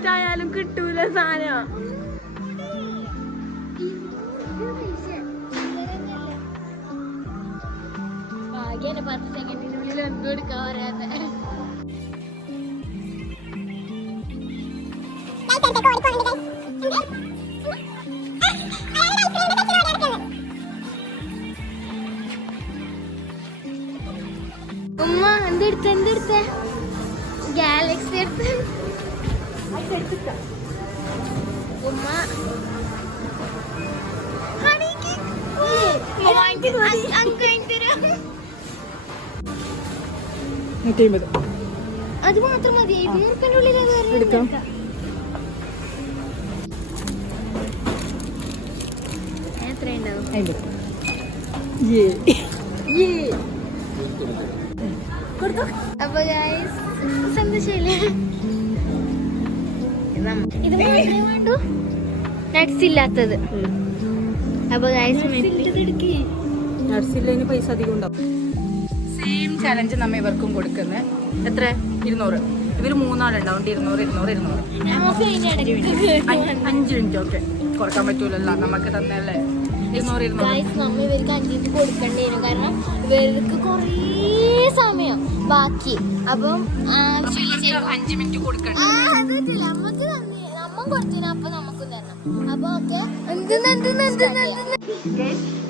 Minute ആയാലും കിട്ടൂല സാധനം. ഭാഗ്യന്നെ 10 സെക്കൻഡിനുള്ളിൽ എന്ത് കൊടുക്കാൻ പറയാതെ. ഉമ്മ എന്തെടുത്ത ഗാലക്സി എടുത്ത് ഉമ്മ അത് മാത്രം മതി. 200 ഉള്ളിൽ എടുക്കാം. എത്രയുണ്ടാവും? അപ്പൊ സന്തോഷല്ലേ? ഇത് മാത്രമേ വേണ്ടൂ നട്സ് ഇല്ലാത്തത്. അപ്പൊ നട്സില്ലതിന് പൈസ അധികം ഉണ്ടാവും. സെയിം ചലഞ്ച് നമ്മ ഇവർക്കും കൊടുക്കുന്നത്. എത്ര? 200. ഇവര് 3 ആളുണ്ടാവും. 200 5 മിനിറ്റ്. ഓക്കെ, കൊടുക്കാൻ പറ്റൂലല്ലോ, നമുക്ക് തന്നെയല്ലേ. 200 നമ്മ ഇവർക്ക് 5 മിനിറ്റ് കൊടുക്കേണ്ടിയിരുന്നു. കാരണം ഇവർക്ക് കുറേ സമയം ബാക്കി. അപ്പം 5 മിനിറ്റ് കൊടുക്കണ്ട. നമുക്ക് നമ്മ കൊടുത്തിന അപ്പൊ നമുക്കും തരണം. അപ്പൊ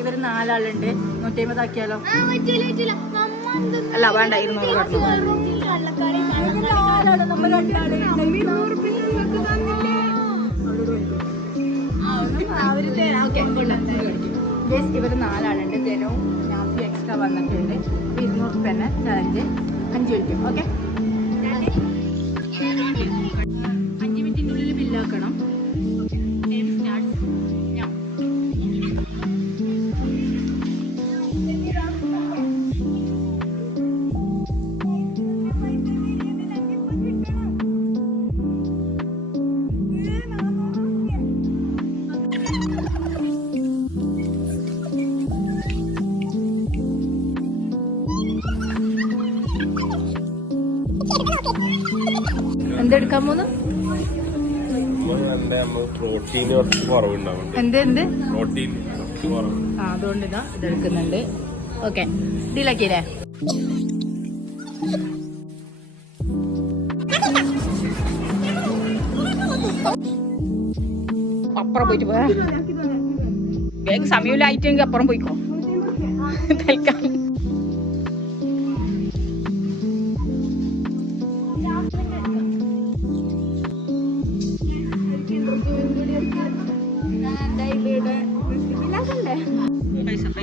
ഇവര് 4 ആളുണ്ട്. 150 ആക്കിയാലോ? അല്ല വേണ്ട, 200 ഇവര് 4 ആളുണ്ട്. ജനവും നാഫി എക്സ്ട്രാ വന്നിട്ടുണ്ട്. 200 തന്നെ ചലഞ്ച്. 5 മിനിറ്റ്. ഓക്കെ, 5 മിനിറ്റിനുള്ളിൽ ബില്ലാക്കണം. എന്തെടുക്കാൻ പോന്നു? അതുകൊണ്ട് ഇതാ ഇതെടുക്കുന്നുണ്ട്. ഓക്കെ, ഡീലാക്കിയില്ലേ? അപ്പുറം പോയിട്ട് പോയാ വേഗം സമയമില്ലായിട്ടെങ്കിൽ അപ്പുറം പോയിക്കോ. തൽക്കാലം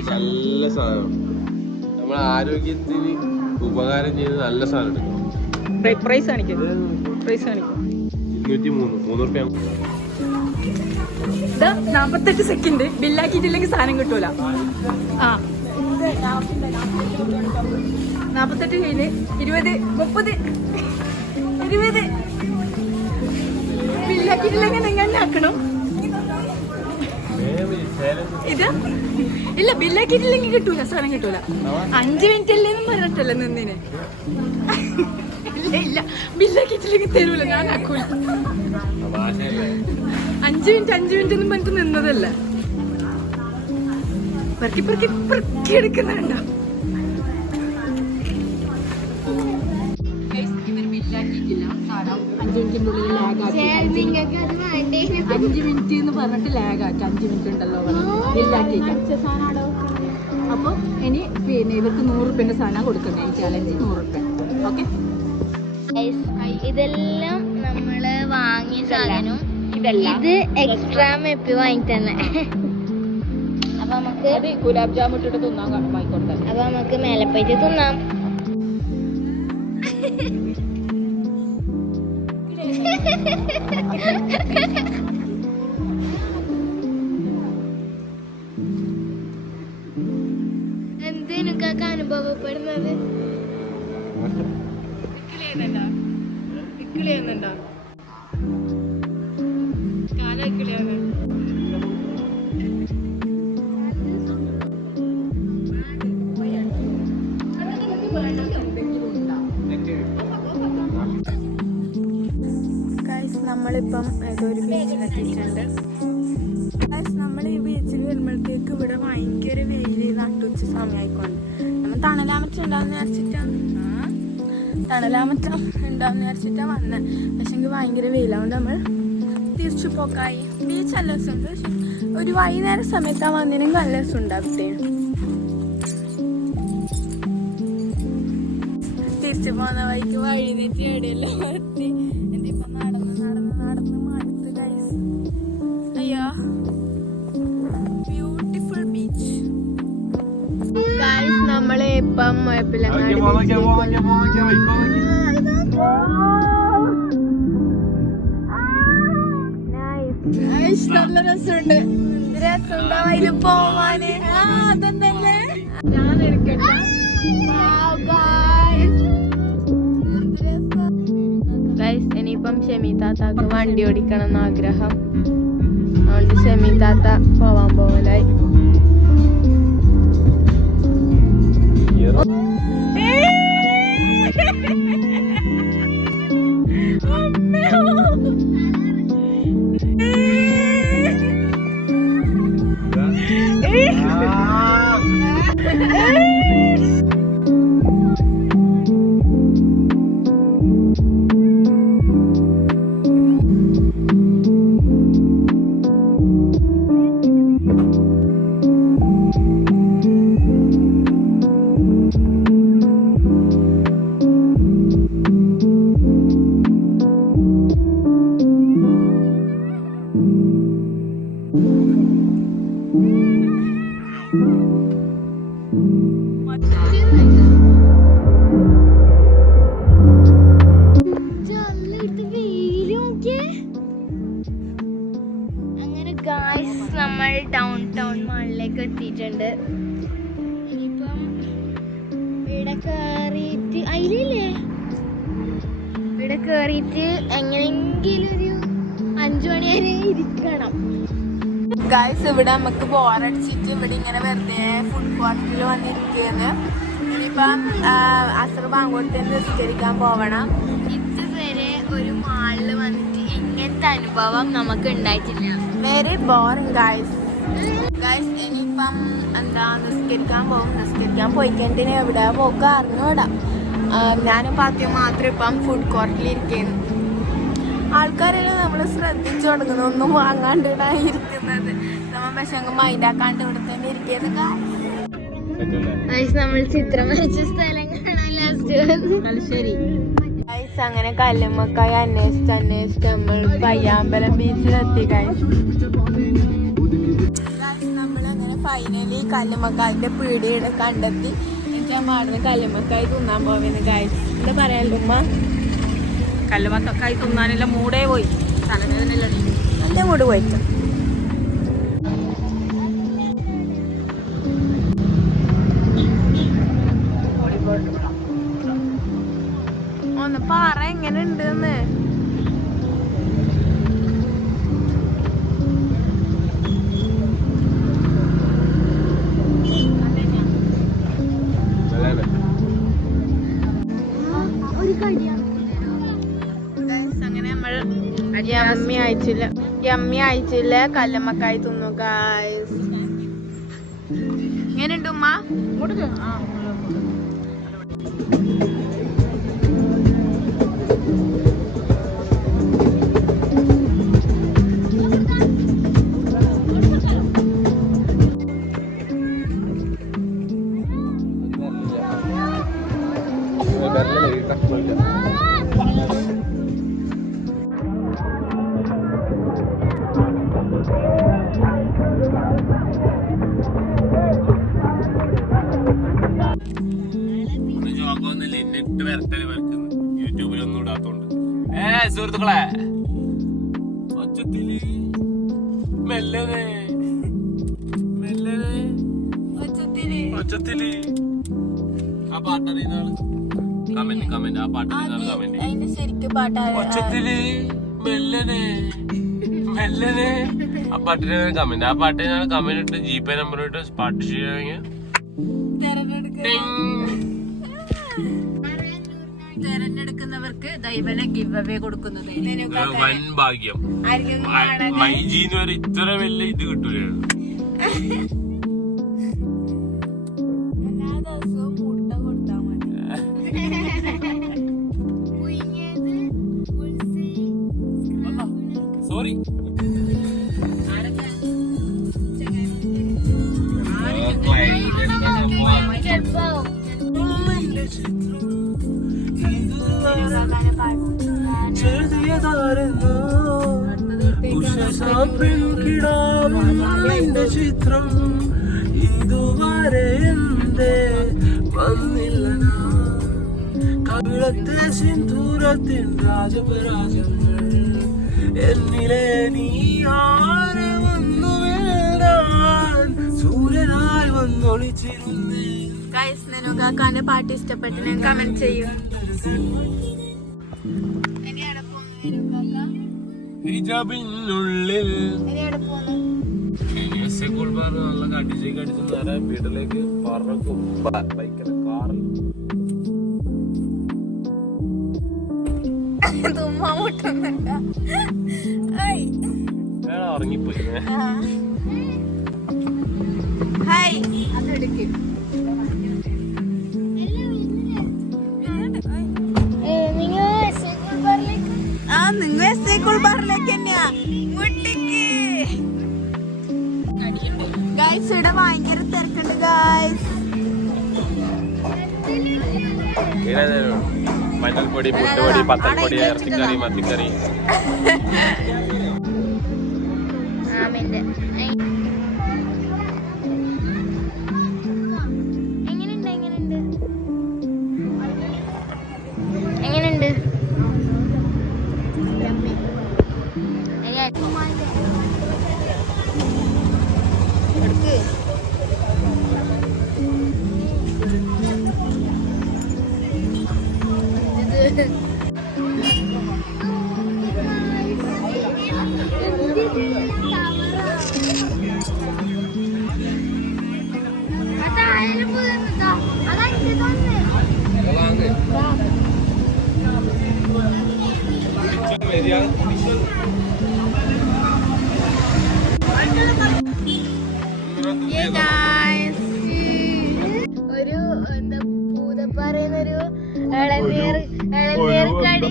നല്ല സാധനം, നമ്മളെ ആരോഗ്യത്തിന് ഉപകാരം ചെയ്യുന്ന നല്ല സാധനം എടുക്കണം. പ്രൈസ് കാണിക്കും. 203 48 സെക്കൻഡ് ബില്ലാക്കിയിട്ടില്ലെങ്കിൽ സാധനം കിട്ടൂല. 48 കഴിഞ്ഞ് 20 30 20 ബില്ലാക്കിയിട്ടില്ലെങ്കിൽ നിങ്ങൾ ആക്കണം. ഇത് ഇല്ല, ബില്ലാക്കിയിട്ടില്ലെങ്കിൽ കിട്ടൂല, സാധനം കിട്ടൂല. 5 മിനിറ്റ് അല്ലേന്നും പറഞ്ഞിട്ടല്ലേ നിന്നിന്. ഇല്ല, ബില്ലാക്കിയിട്ടില്ലെങ്കിൽ തരൂല, ഞാൻ ആക്കൂല. 5 മിനിറ്റ് ഒന്നും പറഞ്ഞിട്ട് നിന്നതല്ല. പെറുക്കി എടുക്കുന്നുണ്ടോ? ബില്ലാക്കിയിട്ടില്ല സാധനം. 5 മിനിറ്റിന്റെ ഉള്ളിൽ ലാഗാക്കി. 5 മിനിറ്റ് എന്ന് പറഞ്ഞിട്ട് ലാഗാക്കി. 5 മിനിറ്റ് ഉണ്ടല്ലോ ബില്ലാക്കിയില്ല. അപ്പൊ ഇനി പിന്നെ ഇവർക്ക് 100 രൂപന്റെ സാധനം കൊടുക്കുന്നത്. ഈ ചാലഞ്ച് 100 രൂപ. ഓക്കെ, ഇതെല്ലാം നമ്മള് വാങ്ങിയ സാധനം. ഇത് എക്സ്ട്രാ മെപ്പി വാങ്ങി തന്നെ. അപ്പൊ നമുക്ക് ഗുലാബ് ജാം ഇട്ടിട്ട് തിന്നാൻ വാങ്ങിക്കോട്ടെ. അപ്പൊ നമുക്ക് മേലെ പോയിട്ട് തിന്നാം. എന്തിനൊക്കെ അനുഭവപ്പെടുന്നത്? നമ്മൾ നമ്മൾ ഈ ബീച്ചിൽ വരുമ്പോഴത്തേക്ക് ഇവിടെ ഭയങ്കര വെയിൽ നട്ടുച്ച സമയമായിക്കൊണ്ട് നമ്മൾ തണലാമറ്റുണ്ടാവുന്ന വിചാരിച്ചിട്ടാണ് വന്നത്. പക്ഷെ എങ്കിൽ ഭയങ്കര വെയിലാവുകൊണ്ട് നമ്മൾ തിരിച്ചു പോക്കായി. ബീച്ച് നല്ല രസമുണ്ട്. പക്ഷെ ഒരു വൈകുന്നേരം സമയത്താണ് വന്നതിനും നല്ല രസം ഉണ്ടാവട്ടെ. തിരിച്ചു പോകുന്ന വഴിക്ക് വഴി തെറ്റി എവിടെയല്ലോ എത്തി. എന്നിപ്പോ നടന്ന് മടുത്ത് ഗൈസ്. അയ്യോ ബ്യൂട്ടിഫുൾ ബീച്ച് ഗൈസ്. നമ്മള് ഇപ്പം മുഴപ്പിലങ്ങാടി നല്ല രസമുണ്ട്. രസമുണ്ടോ അതില് പോവാന്? അതെന്തല്ലേ ഞാൻ എടുക്കട്ടെ. ഗൈസ് ഇനിയിപ്പം ഷെമി താത്താക്ക് വണ്ടി ഓടിക്കണം എന്ന് ആഗ്രഹം. അതുകൊണ്ട് ഷെമി താത്ത പോവാൻ പോവലായി. അങ്ങനെ ഗായ്സ് നമ്മൾ ഡൗൺ ടൗൺ മാളിലേക്ക് എത്തിയിട്ടുണ്ട്. ഇനിയിപ്പം ഇവിടെ കേറിയിട്ട് എങ്ങനെയെങ്കിലും ഒരു 5 മണി വരെ ഇരിക്കണം. ഗായ്സ് ഇവിടെ നമുക്ക് ബോറടിച്ചിട്ട് ഇവിടെ ഇങ്ങനെ വെറുതെ ഫുഡ് കോർട്ടിൽ വന്നിരിക്കുകയാണ്. ഇനിയിപ്പം അസർ ബാങ്കോട്ട് നിസ്കരിക്കാൻ പോവണം. ഇതുവരെ ഒരു മാളിൽ വന്നിട്ട് ഇങ്ങനത്തെ അനുഭവം നമുക്ക് ഉണ്ടായിട്ടില്ല. Very boring guys. ഇനിയിപ്പം നിസ്കരിക്കാൻ പോകും. നിസ്കരിക്കാൻ പോയിക്കണ്ടിന് എവിടെ പോക്ക് അറിഞ്ഞൂടാ. ഞാനും പാത്യം മാത്രം ഇപ്പം ഫുഡ് കോർട്ടിലിരിക്കുന്നു. ആൾക്കാരെല്ലാം നമ്മൾ ശ്രദ്ധിച്ചു തുടങ്ങുന്നു. ഒന്നും വാങ്ങാണ്ടിടാൻ ഇരിക്കുന്നത്. നമ്മൾ പക്ഷെ അങ്ങ് മൈൻഡാക്കാണ്ട് ഇവിടെ തന്നെ ഇരിക്കുന്നത്. നമ്മൾ ചിത്രം വരച്ച സ്ഥലം കാണാൻ ലാസ്റ്റ്. അങ്ങനെ കല്ലുമ്മക്കായി അന്വേഷിച്ച് നമ്മൾ പയ്യാമ്പലം ബീച്ചിലെത്തി. നമ്മളങ്ങനെ ഫൈനലി കല്ലുമ്മക്കായിന്റെ പീടിയുടെ കണ്ടെത്തി. എനിക്ക് മാടുന്ന കല്ലുമ്മക്കായി തിന്നാൻ പോവുന്നു ഗൈസ്. എന്താ പറയാലോ ഉമ്മ? കല്ലുമ്മക്കായി തിന്നാനുള്ള മൂടേ പോയി. നല്ല മൂട് പോയിട്ട് ഒന്ന് പറ എങ്ങനെ ഉണ്ടെന്ന്. അങ്ങനെ നമ്മൾ യമ്മി അയച്ചില്ല കല്ലുമ്മക്കായി തിന്നു ഗായ്സ്. എങ്ങനെയുണ്ട് ഉമ്മ? യൂട്യൂബിലൊന്നും ഇടാത്തോണ്ട്. സുഹൃത്തുക്കളെ ഒച്ചത്തില് മെല്ലനെ ഒച്ചത്തില് ആ പാട്ടറിയുന്നാള് കമന്റ് ആ പാട്ടറിയുന്നാള് കമന്റ് ഒച്ചത്തില് മെല്ലനെ ആ പാട്ടിന് കമന്റ്. ആ പാട്ടിനാണ് കമന്റ് ഇട്ട് ജിപേ നമ്പർ ഇട്ട് പാട്ട് ചെയ്യാമെങ്കിൽ തെരഞ്ഞെടുക്കുന്നവർക്ക് ദൈവനെ ഗിവ് അവേ കൊടുക്കുന്നത് വൻ ഭാഗ്യം. മൈജീന്ന് വരെ ഇത്ര വലിയ ഇത് കിട്ടൂല. സോറി ചിത്രം ഇതുവരെ എന്തേ വന്നില്ല. കവിളത്തെ സിന്ദൂരത്തിൻ രാജപരാജങ്ങൾ എന്നിലെ നീ ആരെ വന്നു വീഴാൻ സൂര്യനായി വന്നൊളിച്ചിരുന്നേ. കാക്കാന്റെ പാട്ട് ഇഷ്ടപ്പെട്ട് കമന്റ് ചെയ്യും. ഹിജാബിനുള്ളിൽ നല്ല കടിച്ചേക്ക് അടിച്ച് നേരെ വീട്ടിലേക്ക് പറക്കും. ബൈക്കിൽ കാറിൽ ഉറങ്ങിപ്പോയി. നിങ്ങൾ എസ് ഐ കുൾബാറിലേക്ക് തന്നെയാ ഗൈസ്. ഇവിടെ ഭയങ്കര തിരക്കുണ്ട് ഗൈസ്. മഞ്ഞൾപ്പൊടി, പുട്ടുപൊടി, പത്തൽപ്പൊടി, ഇറച്ചിക്കറി, മത്തിക്കറി. എങ്ങനെയുണ്ട്? ഒരു എന്താ പൂതപ്പാറയുന്നൊരു ഇളനീർ കടി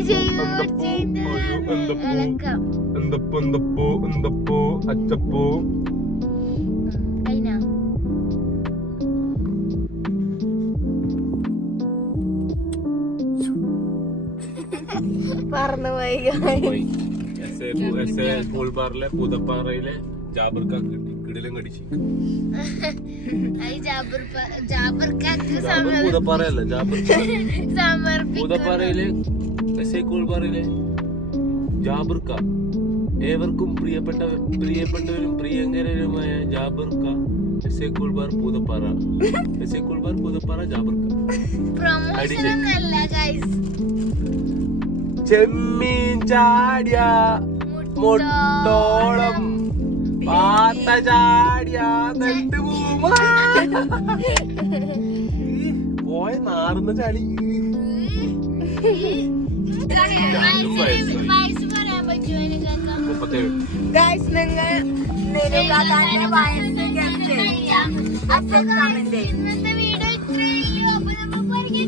അച്ചപ്പൂ പറന്നുപോയി. പൂൾപ്പാറിലെ പൂതപ്പാറയിലെ ജാബർക്കാക്ക് കിടിലം കടിച്ചു. പൂതപ്പാറയല്ല, പൂതപ്പാറയിലെ കൂൾപ്പാറയിലെ ജാബർക്ക, ഏവർക്കും പ്രിയപ്പെട്ടവരും പ്രിയങ്കരനുമായ ജാബർക്ക. കൂൾബാർ പൂതപ്പാറ, കൂൾബാർ പൂതപ്പാറ ജാബർക്ക. ചെമ്മീൻ ചാടിയ മുട്ടോളം പാത്ത ചാടിയ പോയ നാറുന്ന ചളി. ഗൈസ് നിങ്ങൾ ഇന്നത്തെ വീഡിയോ ഇത്രയേ ഉള്ളൂ. അപ്പൊ നമുക്ക്